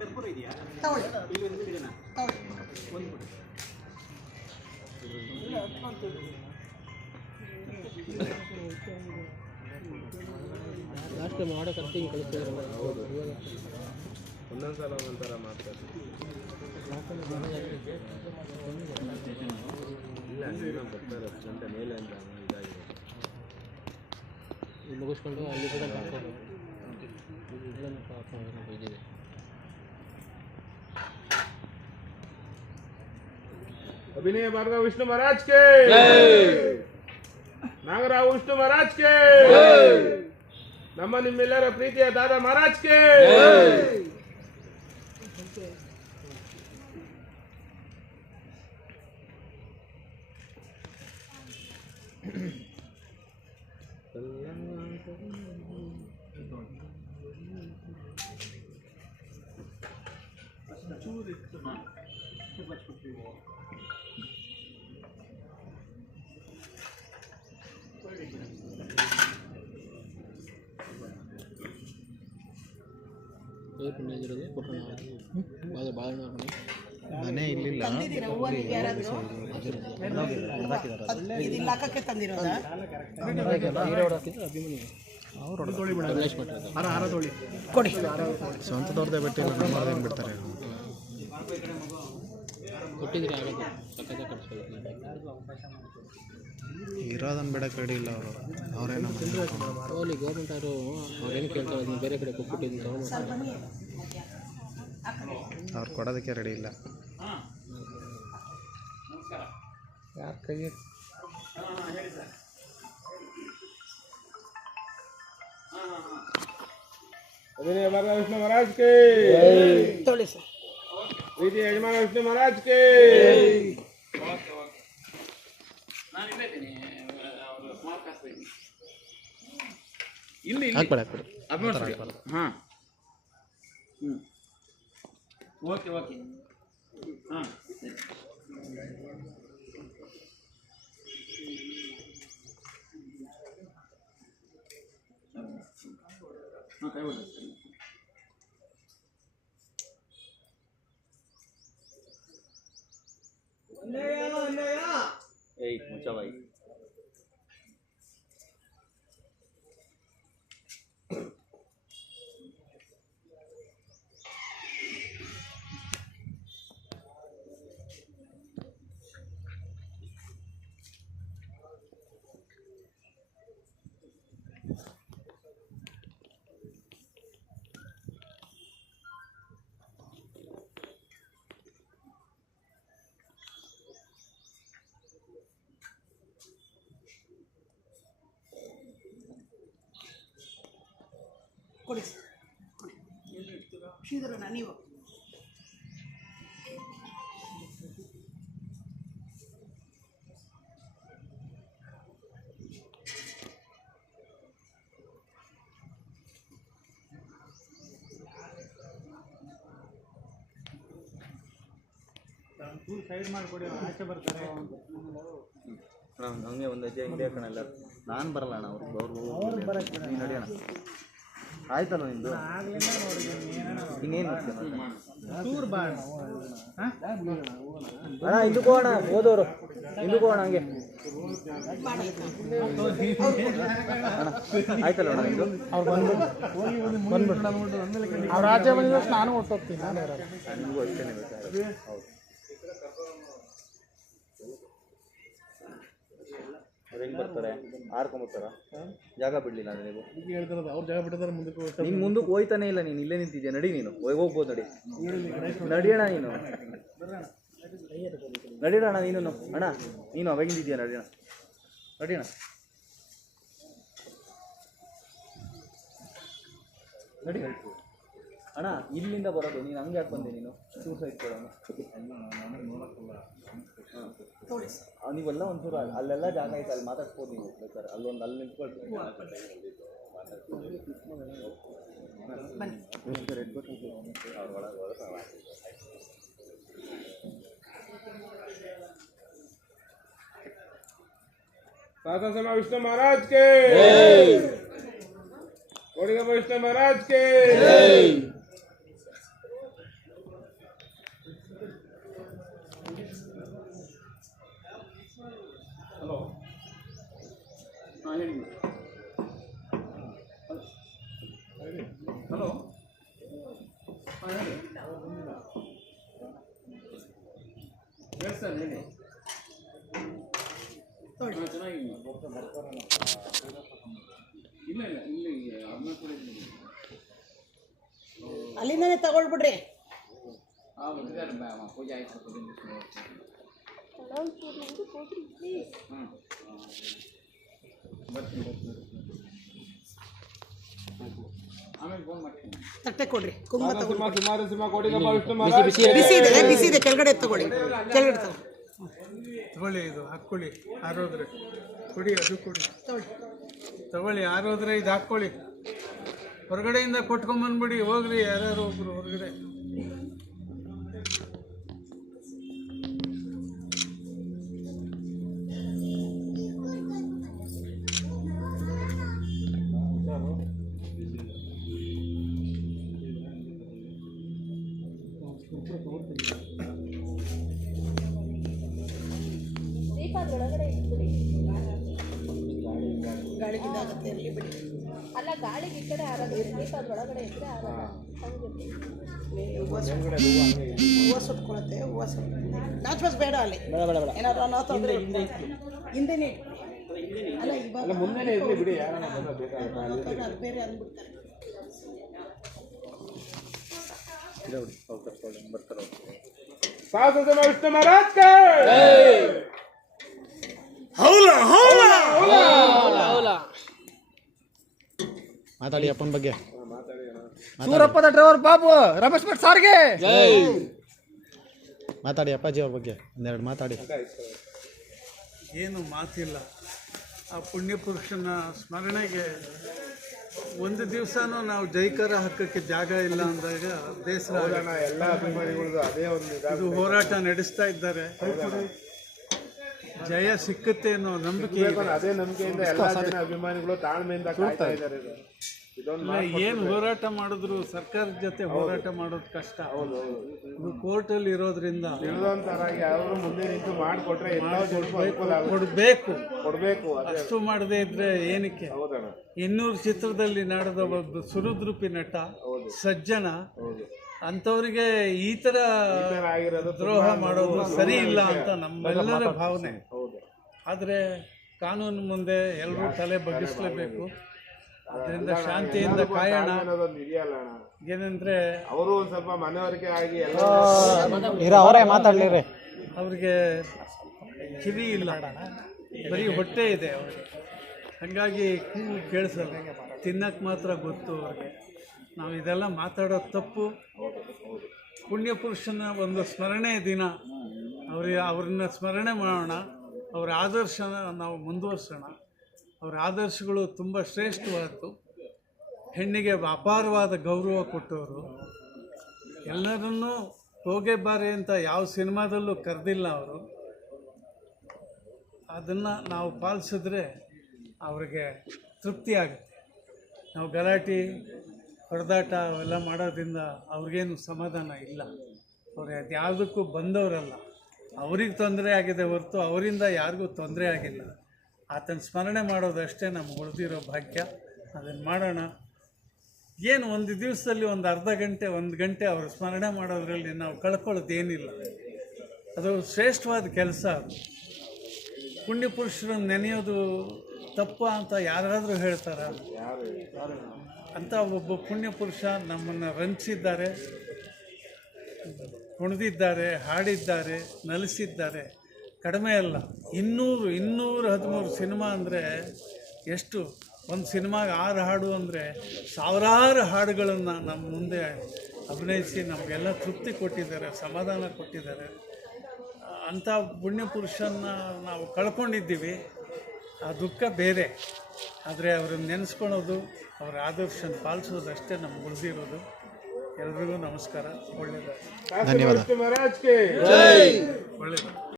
ಕರ್ಪೂರ ಇದೆಯಾ ತಗೊಳ್ಳಿ. ಇಲ್ಲಿ ಒಂದು ಬಿಡೋಣ ತಗೊಳ್ಳಿ. ಒಂದು ಕೊಡಿ. ಲಾಸ್ಟ್ ಮಾಡೋ ಕಟ್ಟಿಂಗ್ ಕಳಿಸ್ತಿದ್ರಲ್ಲ ಹೌದು. ಒಂದೊಂದ್ಸಲ ಒಂದೊಂಥರ ಮಾಡ್ತಾರೆ ಇಲ್ಲ ನಾನು ಬರ್ತಾರೆ ಗಂಟೆ ಮೇಲೆ ಅಂತ ಇದಾಗಿದೆ. ಮುಗಿಸ್ಕೊಂಡು ಅಲ್ಲಿ ಕೂಡ ಹಾಕೋದು ಇಲ್ಲೊಂದು ಪಾಪ ಇದಿದೆ अभिनय भार्गव विष्णु महाराज के ನಾಗರಾವ್ ವಿಷ್ಣು ಮಹಾರಾಜ್ ಕೆ ನಮ್ಮ ನಿಮ್ಮೆಲ್ಲರ ಪ್ರೀತಿಯ ದಾದಾ ಮಹಾರಾಜ್ ಕೆ ಚೂರು ಇತ್ತು ಹಾಂ ಮನೆ ಇಲ್ಲಿಲ್ಲ. ತಂದಿದ್ದೀರಾ? ಹೂವು ನೀವು ಯಾರಾದರೂ? ಇದಿಲ್ಲ ಹಾಕಕ್ಕೆ ತಂದಿರೋದಾ ಹಾಕಿದ್ರೆ ಅಭಿಮನ್ಯು. ರಮೇಶ್ ಭಟ್ರು ಕೊಡಿ. ಸ್ವಂತದವ್ರದ್ದೇ ಬಿಟ್ಟಿಲ್ಲ ನಮ್ಮವ್ರದ್ದು ಹೆಂಗೆ ಬಿಡ್ತಾರೆ? ಕೊಟ್ಟಿದ್ರೆ ಆಗೋದು ಸಕ್ಕತ್ತ ಕಟ್ಸ್ಕೊಳ್ಳಿ ಇರೋದನ್ನ ಬೇಡ ರೆಡಿ ಇಲ್ಲ ಅವರು. ಅವರೇನೋ ಗೌರ್ಮೆಂಟ್ ಅವರು ಅವ್ರೇನು ಕೇಳ್ತಾರೆ ಅದನ್ನ ಬೇರೆ ಕಡೆ ಕೊಟ್ಬಿಟ್ಟಿದ್ದು ತಗೊಂಡು ಅವ್ರು ಕೊಡೋದಕ್ಕೆ ರೆಡಿ ಇಲ್ಲ. ಯಾರ ಕೈ ವಿಷ್ಣು ಮಹಾರಾಜ್ ಕೇ ಯಜಮಾನ ವಿಷ್ಣು ಮಹಾರಾಜ್ ಕೇ. ಇಲ್ಲೇ ಇದ್ದೀನಿ ಅವರು ಸ್ಮಾರ್ಟ್ ಕಾಸ್ತ ಇದ್ದೀನಿ ಇಲ್ಲಿ ಇಲ್ಲಿ ಹಾಕ್ಬೇಡ ಹಾಕ್ಬೇಡ ಅಭಿಮಾನ ಹಾಂ ಹ್ಞೂ ಓಕೆ ಓಕೆ ಹಾಂ ಸರಿ ಹಾಂ ಕೈ ಬಿಡಿ ಕೊಡಿ. ಸರ್ ಇಡ್ತೀರಾ? ಶ್ರೀಧರಣ್ಣ ನೀವು. ಸೈಡ್ ಮಾಡಿಕೊಡಿ ಆಚೆ ಬರ್ತಾರೆ. ಹಂಗೆ ಒಂದು ಹೆಜ್ಜೆ ಹಿಂದೆ ಕಣಲ್ಲ. ನಾನು ಬರಲ್ಲ ಅಣ್ಣ ಅವ್ರು ಅವ್ರು ನಡಿಯೋಣ ಆಯ್ತಲ್ಲ ನಿಂದು? ಇನ್ನೇನು ಟೂರ್ ಅಣ್ಣ ಇದು ಹೋಗೋಣ ಹೋದವರು. ಹಿಂದಕ್ಕೆ ಹೋಗೋಣ ಹಂಗೆ. ಅಣ್ಣ ಆಯ್ತಲ್ಲ ಅಣ್ಣ ನಿಂದು? ಅವ್ರು ಆಚೆ ಬಂದಿದ್ದಷ್ಟು ನಾನು ಹೊಟ್ಟೋಗ್ತೀನಿ ನಾನು ನನಗೂ ಅಷ್ಟೇ ಹೌದು. ಹೆಂಗೆ ಬರ್ತಾರೆ? ಆರ್ಕೊಂಬರ್ತಾರ ಜಾಗ ಬಿಡಲಿಲ್ಲ ನೀವು? ಹೇಳ್ತಿರೋದು ಅವ್ರು ಜಾಗ ಬಿಟ್ಟಿದ್ದಾರೆ ಮುಂದಕ್ಕೆ ನೀನು ಮುಂದಕ್ಕೆ ಹೋಯ್ತಾನೆ ಇಲ್ಲ ನೀನು ಇಲ್ಲೇ ನಿಂತಿದ್ಯಾ? ನಡಿ ನೀನು ಹೋಗಿ ಹೋಗ್ಬೋದು ನಡಿ. ನಡಿಯೋಣ ನೀನು. ನಡಿಯೋಣ ನೀನು ಅಣ್ಣ ನೀನು ಅವಾಗಿಂದಿದ್ಯಾ? ನಡಿಯೋಣ. ನಡಿಯೋಣ. ನಡಿ. ಅಣ್ಣ ಇಲ್ಲಿಂದ ಬರೋದು ನೀನು ಹಂಗೆ ಯಾಕೆ ಬಂದೆ ನೀನು? ಸೂಸೈಡ್ ಕೊಡೋಣ ನೀವೆಲ್ಲ ಒಂಚೂರು ಅಲ್- ಅಲ್ಲೆಲ್ಲ ಜಾಗ ಐತೆ ಅಲ್ಲಿ ಮಾತಾಡ್ಸ್ಬೋದು ನೀವು ಬೇಕಾದ್ರೆ ಅಲ್ಲೊಂದು ಅಲ್ಲಿ ನಿಂತ್ಕೊಳ್ತೀವಿ ಬನ್ನಿ साधन समय विष्णु महाराज के कोडिगम विष्णु महाराज के ಹಲೋ ಹಾಂ ಹೇಳಿ ಹೇಳಿ ಸರ್ ಹೇಳಿ ಹಾಂ ಚೆನ್ನಾಗಿ ಇಲ್ಲ ಇಲ್ಲ ಇಲ್ಲಿ ಅದನ್ನ ಕೂಡ ಅಲ್ಲಿಂದನೇ ತಗೊಳ್ಬಿಡ್ರಿ ಹಾಂ ಬಂದಿದ್ದಾರೆ ಮ್ಯಾಮ್ ಪೂಜೆ ಆಯ್ತು ಹ್ಞೂ ತಟ್ಟೆ ಕೊಡ್ರಿ. ಬಿಸಿ ಬಿಸಿ ಬಿಸಿ ಇದೆ ಬಿಸಿ ಇದೆ. ಕೆಳಗಡೆ ತಗೊಳ್ಳಿ. ಕೆಳಗಡೆ ತಗೊಳ್ಳಿ. ತಗೊಳ್ಳಿ ಇದು ಹಾಕ್ಕೊಳ್ಳಿ. ಆರೋದ್ರೆ ಕುಡಿ ಅದು ಕೊಡಿ. ತಗೊಳ್ಳಿ ತಗೊಳ್ಳಿ ಆರೋದ್ರೆ ಇದು ಹಾಕ್ಕೊಳ್ಳಿ. ಹೊರಗಡೆಯಿಂದ ಕೊಟ್ಕೊಂಬಂದ್ಬಿಡಿ ಹೋಗ್ರಿ ಯಾರ್ಯಾರು ಒಬ್ರು ಹೊರಗಡೆ. ಗಾಳಿಗೆ ಈ ಕಡೆ ದೀಪ ಹೂವು ಸುಟ್ಕೊಳತ್ತೆ ಹೂವು ಸುಟ್ ನಾಚ್ಬಸ್ ಬೇಡ ಅಲ್ಲಿ. ಬೇಡ ಬೇಡ ಬೇಡ. ಏನಾದ್ರು ಅನ್ನೋ ತೊಂದರೆ ಹಿಂದೆನೇ ಅಲ್ಲ ಇವಾಗ ಮುಂದೆನೇ ಇರಲಿ ಬಿಡಿ ಅದು ಬೇರೆ ಅಂದ್ಬಿಡ್ತಾರೆ. ಮಾತಾಡಿ ಅಪ್ಪನ ಬಗ್ಗೆ. ಸೂರಪ್ಪದ ಡ್ರೈವರ್ ಬಾಬು ರಮೇಶ್ ಭಟ್ ಸಾರ್ಗೆ. ಮಾತಾಡಿ ಅಪ್ಪಾಜಿ ಅವ್ರ ಬಗ್ಗೆ ಒಂದೆರಡು ಮಾತಾಡಿ. ಏನು ಮಾತಿಲ್ಲ. ಆ ಪುಣ್ಯ ಪುರುಷನ ಸ್ಮರಣೆಗೆ ಒಂದು ದಿವಸನೂ ನಾವು ಜೈಕಾರ ಹಾಕಕ್ಕೆ ಜಾಗ ಇಲ್ಲ ಅಂದಾಗ ಬೇಸರ ಎಲ್ಲ ಅಭಿಮಾನಿಗಳದ್ದು ಅದೇ ಒಂದು ಇದು ಹೋರಾಟ ನಡೆಸ್ತಾ ಇದ್ದಾರೆ. ಜಯ ಸಿಕ್ಕುತ್ತೆ ಅನ್ನೋ ನಂಬಿಕೆ ಇದೆ. ಅದೇ ನಂಬಿಕೆಯಿಂದ ಅಭಿಮಾನಿಗಳು ತಾಳ್ಮೆಯಿಂದ ಏನ್ ಹೋರಾಟ ಮಾಡಿದ್ರು ಸರ್ಕಾರದ ಜೊತೆ ಹೋರಾಟ ಮಾಡೋದು ಕಷ್ಟ. ಇದು ಕೋರ್ಟಲ್ಲಿ ಇರೋದ್ರಿಂದ ಕೊಡ್ಬೇಕು ಯಾರು ಮುಂದೆ ನಿಂತು ಮಾಡಿಕೊಟ್ರೆ ಕೊಡಬೇಕು. ಅಷ್ಟು ಮಾಡದೇ ಇದ್ರೆ ಏನಕ್ಕೆ? ಹೌದಣ್ಣ. ಇನ್ನೂರು ಚಿತ್ರದಲ್ಲಿ ನಡೆದ ಒಬ್ಬ ಸುರುದ್ರೂಪಿ ನಟ ಸಜ್ಜನ ಅಂಥವ್ರಿಗೆ ಈ ತರ ಆಗಿರೋದು ದ್ರೋಹ ಮಾಡೋದು ಸರಿ ಇಲ್ಲ ಅಂತ ನಮ್ಮೆಲ್ಲರ ಭಾವನೆ. ಹೌದು. ಆದರೆ ಕಾನೂನು ಮುಂದೆ ಎಲ್ಲರೂ ತಲೆ ಬಗ್ಗಿಸ್ಲೇಬೇಕು. ಅದರಿಂದ ಶಾಂತಿಯಿಂದ ಕಾಯೋಣ. ಅನ್ನೋದೊಂದು ಇದೆಯಲ್ಲ ಅಣ್ಣ. ಏನಂದ್ರೆ ಅವರು ಒಂದ್ ಸ್ವಲ್ಪ ಮನವರಿಕೆ ಆಗಿ ಎಲ್ಲ ಇರೋ ಅವರೇ ಮಾತಾಡ್ಲಿರಿ. ಅವ್ರಿಗೆ ಕಿವಿ ಇಲ್ಲ. ಬರೀ ಹೊಟ್ಟೆ ಇದೆ ಅವ್ರಿಗೆ. ಹಾಗಾಗಿ ಕೂಗು ಕೇಳಿಸಲ್ಲ. ತಿನ್ನಕ್ಕೆ ಮಾತ್ರ ಗೊತ್ತು ಅವ್ರಿಗೆ. ನಾವು ಇದೆಲ್ಲ ಮಾತಾಡೋದು ತಪ್ಪು. ಪುಣ್ಯಪುರುಷನ ಒಂದು ಸ್ಮರಣೆ ದಿನ. ಅವ್ರಿಗೆ ಅವ್ರನ್ನ ಸ್ಮರಣೆ ಮಾಡೋಣ. ಅವರ ಆದರ್ಶನ ನಾವು ಮುಂದುವರ್ಸೋಣ. ಅವ್ರ ಆದರ್ಶಗಳು ತುಂಬ ಶ್ರೇಷ್ಠವಾದ್ದು. ಹೆಣ್ಣಿಗೆ ಅಪಾರವಾದ ಗೌರವ ಕೊಟ್ಟವರು. ಎಲ್ಲರನ್ನೂ ಹೋಗೆ ಬಾರಿ ಅಂತ ಯಾವ ಸಿನಿಮಾದಲ್ಲೂ ಕರೆದಿಲ್ಲ ಅವರು. ಅದನ್ನು ನಾವು ಪಾಲಿಸಿದ್ರೆ ಅವ್ರಿಗೆ ತೃಪ್ತಿ ಆಗುತ್ತೆ. ನಾವು ಗಲಾಟೆ, ಹೊಡೆದಾಟ ಅವೆಲ್ಲ ಮಾಡೋದ್ರಿಂದ ಅವ್ರಿಗೇನು ಸಮಾಧಾನ ಇಲ್ಲ. ಅವ್ರು ಯಾವುದಕ್ಕೂ ಬಂದವರಲ್ಲ. ಅವ್ರಿಗೆ ತೊಂದರೆ ಆಗಿದೆ ಹೊರತು ಅವರಿಂದ ಯಾರಿಗೂ ತೊಂದರೆ ಆಗಿಲ್ಲ. ಆತನ ಸ್ಮರಣೆ ಮಾಡೋದಷ್ಟೇ ನಮ್ಗೆ ಉಳಿದಿರೋ ಭಾಗ್ಯ. ಅದನ್ನು ಮಾಡೋಣ. ಏನು ಒಂದು ದಿವಸದಲ್ಲಿ ಒಂದು ಅರ್ಧ ಗಂಟೆ, ಒಂದು ಗಂಟೆ ಅವರು ಸ್ಮರಣೆ ಮಾಡೋದ್ರಲ್ಲಿ ನಾವು ಕಳ್ಕೊಳ್ಳೋದೇನಿಲ್ಲ. ಅದು ಶ್ರೇಷ್ಠವಾದ ಕೆಲಸ ಅದು. ಪುಣ್ಯಪುರುಷರನ್ನು ನೆನೆಯೋದು ತಪ್ಪ ಅಂತ ಯಾರಾದರೂ ಹೇಳ್ತಾರ? ಅಂತ ಒಬ್ಬ ಪುಣ್ಯಪುರುಷ ನಮ್ಮನ್ನು ರಂಚಿದ್ದಾರೆ ಕುಣಿದಿದ್ದಾರೆ, ಹಾಡಿದ್ದಾರೆ, ನಲಿಸಿದ್ದಾರೆ. ಕಡಿಮೆ ಅಲ್ಲ. ಇನ್ನೂರು ಇನ್ನೂರು ಹದಿಮೂರು ಸಿನಿಮಾ ಅಂದರೆ ಎಷ್ಟು? ಒಂದು ಸಿನಿಮಾಗೆ ಆರು ಹಾಡು ಅಂದರೆ ಸಾವಿರಾರು ಹಾಡುಗಳನ್ನು ನಮ್ಮ ಮುಂದೆ ಅಭಿನಯಿಸಿ ನಮಗೆಲ್ಲ ತೃಪ್ತಿ ಕೊಟ್ಟಿದ್ದಾರೆ ಸಮಾಧಾನ ಕೊಟ್ಟಿದ್ದಾರೆ. ಅಂಥ ಪುಣ್ಯ ಪುರುಷನ ನಾವು ಕಳ್ಕೊಂಡಿದ್ದೀವಿ. ಆ ದುಃಖ ಬೇರೆ. ಆದರೆ ಅವ್ರನ್ನ ನೆನೆಸ್ಕೊಳೋದು ಅವರ ಆದರ್ಶನ ಪಾಲಿಸೋದು ಅಷ್ಟೇ ನಮ್ಗೆ ಉಳಿದಿರೋದು ಎಲ್ರಿಗೂ ನಮಸ್ಕಾರ. ಒಳ್ಳೆಯದಾಗಿ ಧನ್ಯವಾದ. ಒಳ್ಳೆಯದು